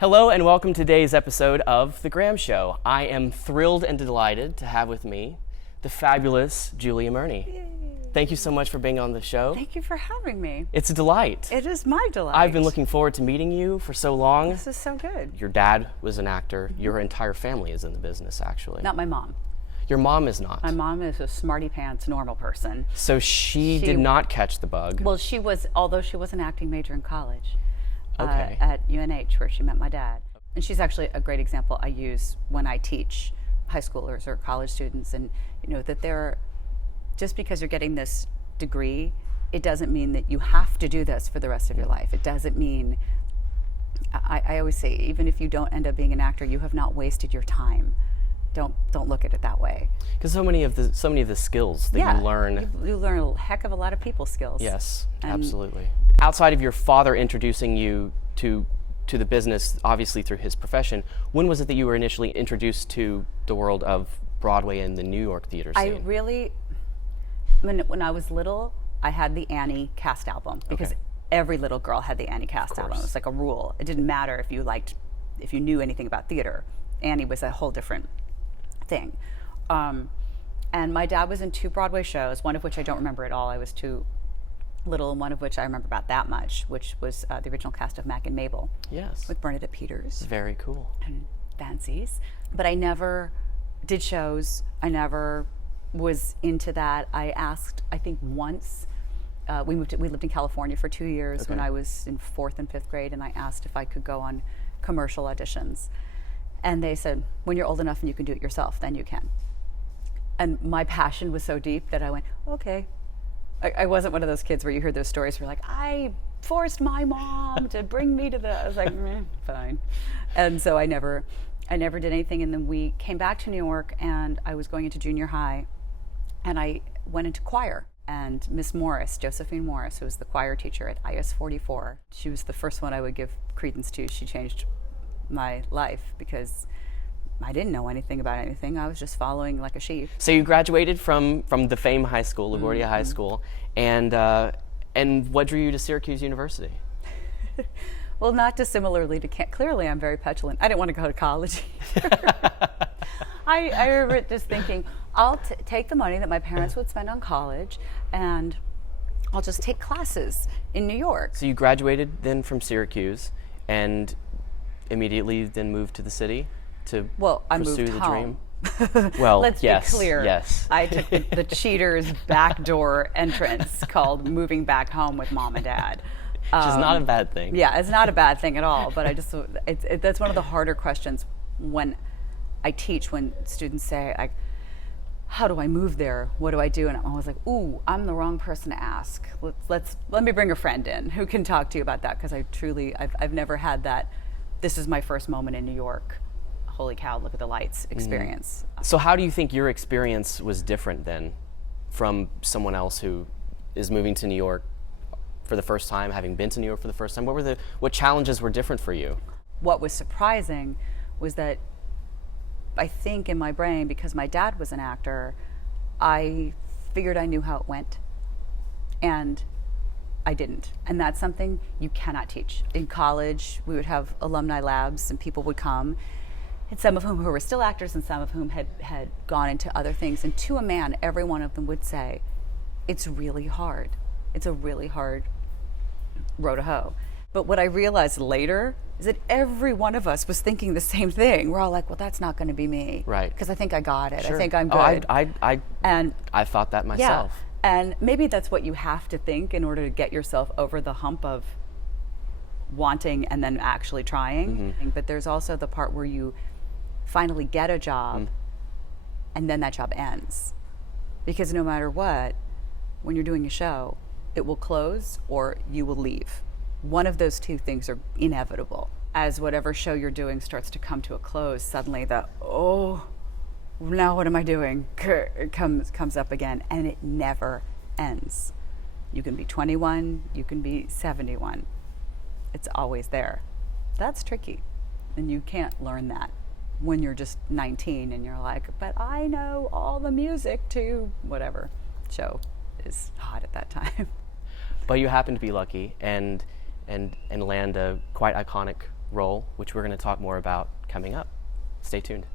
Hello and welcome to today's episode of The Graham Show. I am thrilled and delighted to have with me the fabulous Julia Murney. Yay. Thank you so much for being on the show. Thank you for having me. It's a delight. It is my delight. I've been looking forward to meeting you for so long. This is so good. Your dad was an actor. Your entire family is in the business, actually. Not my mom. Your mom is not. My mom is a smarty pants normal person. So she did not catch the bug. Well, she was, although she was an acting major in college Okay. at UNH where she met my dad. And she's actually a great example I use when I teach high schoolers or college students. And you know that just because you're getting this degree, it doesn't mean that you have to do this for the rest of your life. It doesn't mean, I always say, even if you don't end up being an actor, you have not wasted your time. Don't look at it that way. Because so many of the skills that you learn. You learn a heck of a lot of people skills. Yes, absolutely. Outside of your father introducing you to the business, obviously through his profession, when was it that you were initially introduced to the world of Broadway and the New York theater scene? When I was little, I had the Annie cast album because every little girl had the Annie cast album. It was like a rule. It didn't matter if you knew anything about theater. Annie was a whole different thing. And my dad was in 2 Broadway shows, one of which I don't remember at all. I was too little, and one of which I remember about that much, which was the original cast of Mac and Mabel. Yes. With Bernadette Peters. Very cool. And Fancies. But I never did shows. I never was into that. I asked, I think once, we lived in California for 2 years when I was in 4th and 5th grade, and I asked if I could go on commercial auditions. And they said, when you're old enough and you can do it yourself, then you can. And my passion was so deep that I went, okay. I wasn't one of those kids where you hear those stories where like, I forced my mom to bring me to I was like, fine. And so I never did anything. And then we came back to New York, and I was going into junior high, and I went into choir. And Miss Morris, Josephine Morris, who was the choir teacher at IS 44, she was the first one I would give credence to. She changed my life because I didn't know anything about anything. I was just following like a sheep. So you graduated from the famed high school, LaGuardia High School, and what drew you to Syracuse University? Well, not dissimilarly to clearly I'm very petulant. I didn't want to go to college. I remember just thinking, I'll take the money that my parents would spend on college, and I'll just take classes in New York. So you graduated then from Syracuse, and immediately then moved to the city to pursue the home. dream? Well, let's be clear. Yes. I took the cheater's backdoor entrance called moving back home with mom and dad. Which is not a bad thing. Yeah, it's not a bad thing at all. But that's one of the harder questions when I teach, when students say, like, how do I move there? What do I do? And I'm always like, ooh, I'm the wrong person to ask. Let me bring a friend in who can talk to you about that, because I've never had that. This is my first moment in New York. Holy cow, look at the lights experience. So how do you think your experience was different then from someone else who is moving to New York for the first time, having been to New York for the first time? What challenges were different for you? What was surprising was that I think in my brain, because my dad was an actor, I figured I knew how it went, and I didn't. And that's something you cannot teach. In college, we would have alumni labs, and people would come, and some of whom who were still actors and some of whom had gone into other things. And to a man, every one of them would say, it's really hard. It's a really hard row to hoe. But what I realized later is that every one of us was thinking the same thing. We're all like, well, that's not going to be me. Right. Because I think I got it. Sure. I think I'm good. I thought that myself. Yeah. And maybe that's what you have to think in order to get yourself over the hump of wanting and then actually trying. Mm-hmm. But there's also the part where you finally get a job and then that job ends. Because no matter what, when you're doing a show, it will close or you will leave. One of those two things are inevitable. As whatever show you're doing starts to come to a close, suddenly now what am I doing? It comes up again, and it never ends. You can be 21, you can be 71. It's always there. That's tricky, and you can't learn that when you're just 19 and you're like, but I know all the music to whatever show is hot at that time. But you happen to be lucky and land a quite iconic role, which we're going to talk more about coming up. Stay tuned.